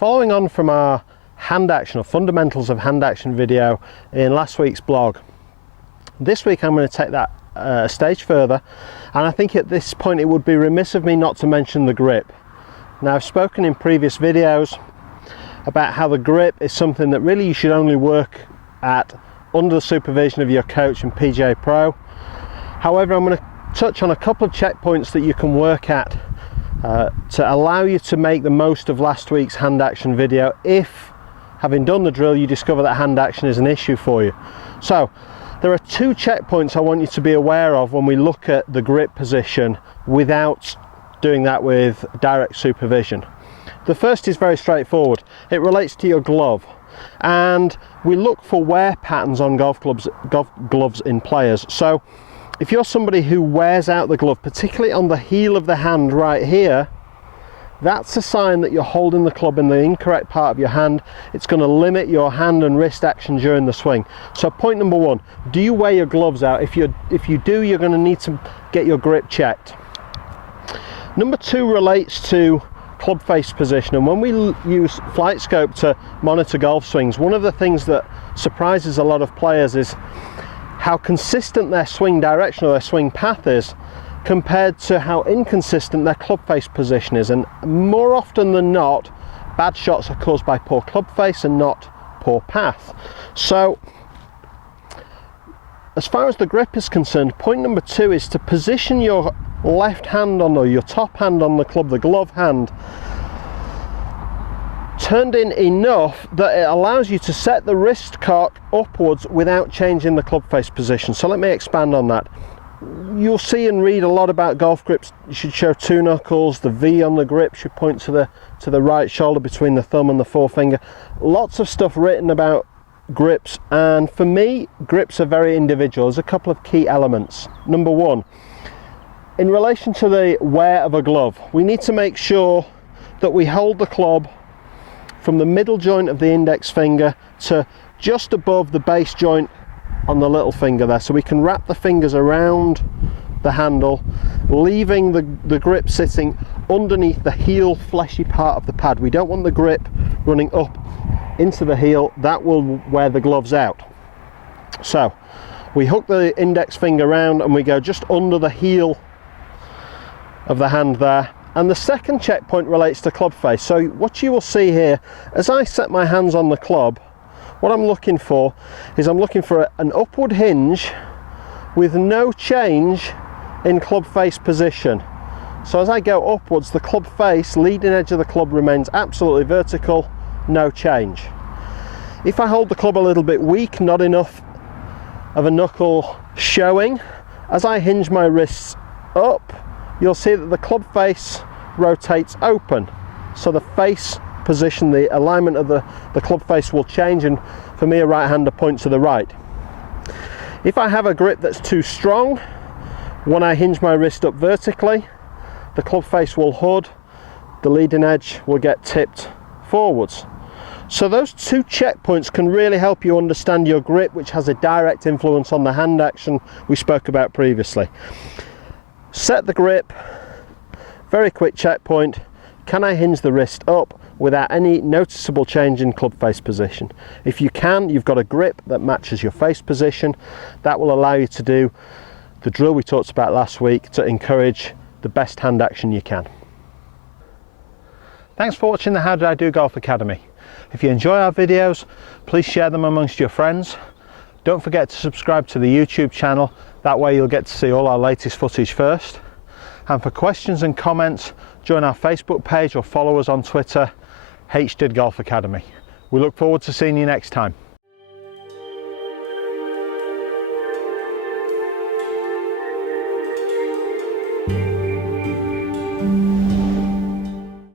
following on from our hand action or fundamentals of hand action video in last week's blog, this week I'm going to take that a stage further, and I think at this point it would be remiss of me not to mention the grip. Now, I've spoken in previous videos about how the grip is something that really you should only work at under the supervision of your coach and PGA Pro. However, I'm going to touch on a couple of checkpoints that you can work at to allow you to make the most of last week's hand action video if, having done the drill, you discover that hand action is an issue for you. So there are two checkpoints I want you to be aware of when we look at the grip position without doing that with direct supervision. The first is very straightforward. It relates to your glove, and we look for wear patterns on golf gloves in players. So if you're somebody who wears out the glove, particularly on the heel of the hand right here, that's a sign that you're holding the club in the incorrect part of your hand. It's going to limit your hand and wrist action during the swing. So point number one, do you wear your gloves out? If you do, you're going to need to get your grip checked. Number two relates to club face position, and when we use flight scope to monitor golf swings, one of the things that surprises a lot of players is how consistent their swing direction or their swing path is compared to how inconsistent their club face position is. And more often than not, bad shots are caused by poor club face and not poor path. So as far as the grip is concerned, point number two is to position your left hand on, or your top hand on the club, the glove hand, turned in enough that it allows you to set the wrist cock upwards without changing the club face position. So let me expand on that. You'll see and read a lot about golf grips. You should show two knuckles. The V on the grip should point to the right shoulder between the thumb and the forefinger. Lots of stuff written about grips, and for me, grips are very individual. There's a couple of key elements. Number one, in relation to the wear of a glove, we need to make sure that we hold the club from the middle joint of the index finger to just above the base joint on the little finger there, so we can wrap the fingers around the handle, leaving the grip sitting underneath the heel fleshy part of the pad. We don't want the grip running up into the heel. That will wear the gloves out. So we hook the index finger around and we go just under the heel of the hand there. And the second checkpoint relates to club face. So what you will see here, as I set my hands on the club, what I'm looking for is an upward hinge with no change in club face position. So as I go upwards, the club face, leading edge of the club, remains absolutely vertical, no change. If I hold the club a little bit weak, not enough of a knuckle showing, as I hinge my wrists up, you'll see that the club face rotates open. So the face position, the alignment of the club face will change, and for me, a right-hander points to the right. If I have a grip that's too strong, when I hinge my wrist up vertically, the club face will hood, the leading edge will get tipped forwards. So those two checkpoints can really help you understand your grip, which has a direct influence on the hand action we spoke about previously. Set the grip, very quick checkpoint. Can I hinge the wrist up without any noticeable change in club face position? If you can, you've got a grip that matches your face position. That will allow you to do the drill we talked about last week to encourage the best hand action you can. Thanks for watching the How Did I Do Golf Academy. If you enjoy our videos, please share them amongst your friends. Don't forget to subscribe to the YouTube channel. That way you'll get to see all our latest footage first. And for questions and comments, join our Facebook page or follow us on Twitter, HDiD Golf Academy. We look forward to seeing you next time.